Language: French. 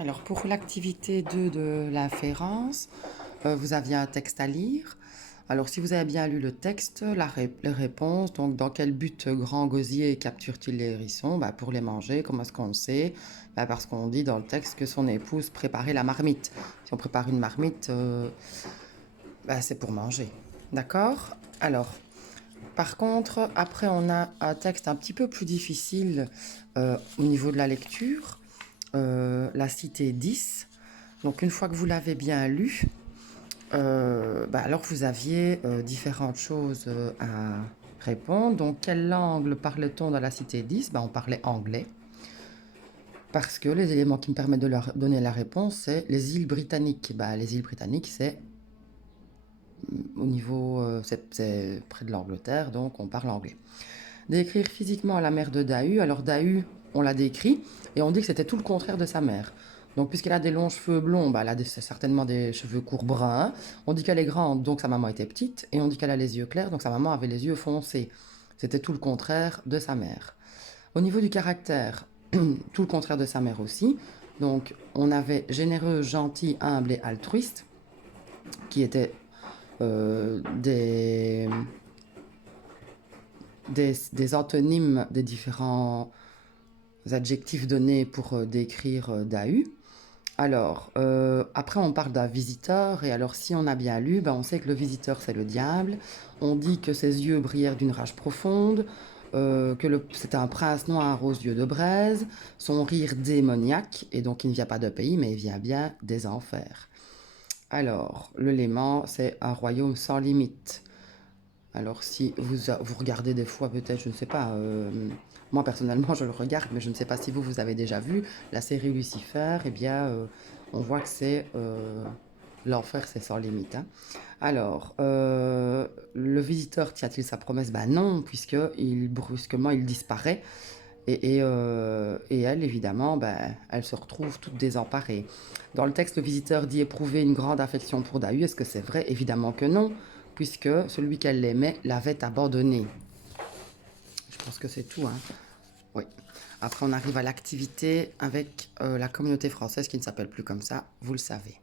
Alors, pour l'activité 2 de l'inférence, vous aviez un texte à lire. Alors, si vous avez bien lu le texte, les réponses, donc dans quel but grand gosier capture-t-il les hérissons? Bah, pour les manger. Comment est-ce qu'on le sait? Bah, parce qu'on dit dans le texte que son épouse préparait la marmite. Si on prépare une marmite, bah, c'est pour manger. D'accord? Alors, par contre, après, on a un texte un petit peu plus difficile au niveau de la lecture, la cité 10. Donc, une fois que vous l'avez bien lu, bah, alors vous aviez différentes choses à répondre. Donc, quelle langue parle-t-on dans la cité 10? Bah, on parlait anglais. Parce que les éléments qui me permettent de leur donner la réponse, c'est les îles britanniques. Bah, les îles britanniques, c'est au niveau, c'est près de l'Angleterre, donc on parle anglais. Décrire physiquement la mère de Dahu. Alors Dahu, on l'a décrit et on dit que c'était tout le contraire de sa mère. Donc puisqu'elle a des longs cheveux blonds, bah, elle a certainement des cheveux courts bruns. On dit qu'elle est grande, donc sa maman était petite. Et on dit qu'elle a les yeux clairs, donc sa maman avait les yeux foncés. C'était tout le contraire de sa mère. Au niveau du caractère, tout le contraire de sa mère aussi. Donc on avait généreux, gentil, humble et altruiste, qui étaient des antonymes des différents adjectifs donnés pour décrire Dahu. Alors, après on parle d'un visiteur, et alors si on a bien lu, ben, on sait que le visiteur c'est le diable, on dit que ses yeux brillèrent d'une rage profonde, c'était un prince noir aux yeux de braise, son rire démoniaque, et donc il ne vient pas de pays, mais il vient bien des enfers. Alors, le Léman, c'est un royaume sans limite. Alors si vous regardez des fois peut-être, je ne sais pas, moi personnellement je le regarde, mais je ne sais pas si vous avez déjà vu la série Lucifer, eh bien on voit que c'est l'enfer, c'est sans limite, hein. Alors, le visiteur tient-il sa promesse? Ben non, puisque brusquement il disparaît, et elle évidemment, ben, elle se retrouve toute désemparée. Dans le texte, le visiteur dit éprouver une grande affection pour Dahu. Est-ce que c'est vrai? Évidemment que non, puisque celui qu'elle aimait l'avait abandonné. Je pense que c'est tout, hein. Oui. Après, on arrive à l'activité avec la communauté française qui ne s'appelle plus comme ça, vous le savez.